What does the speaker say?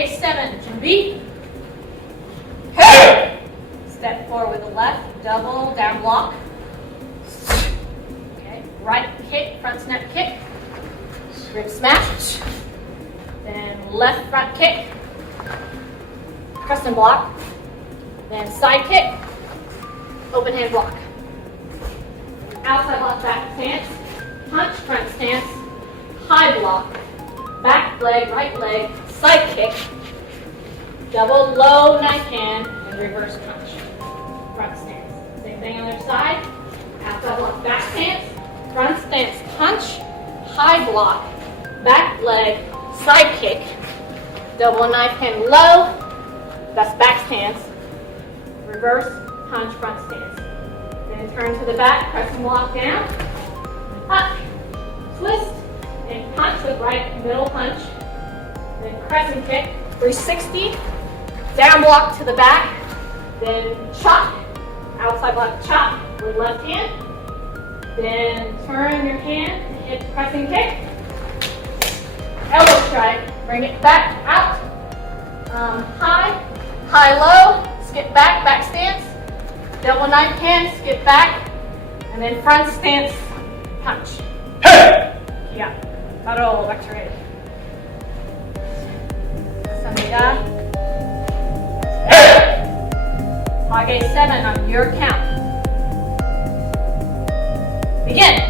Palgwe 7, 준비. Hey! Step forward with the left, double down block. Okay, right kick, front snap kick. Rib smash. Then left front kick. Crescent block. Then side kick. Open hand block. Outside block, back stance. Punch, front stance. High block. Back leg, right leg. Side kick. Double low knife hand and reverse punch. Front stance. Same thing on the other side. Outside block, back stance. Front stance, punch. High block. Back leg. Side kick. Double knife hand low. That's back stance. Reverse punch, front stance. Then turn to the back, pressing block down. Up. Twist. And punch with right middle punch. Then crescent kick. 360. Down block to the back, then chop, outside block chop with left hand, then turn your hand to hit pressing kick, elbow strike, bring it back out, high, low, skip back, back stance, double knife hand, skip back, and then front stance, punch. Hey! Yeah, 바로 back to ready. 감사합니다. Palgwe 7 on your count. Begin.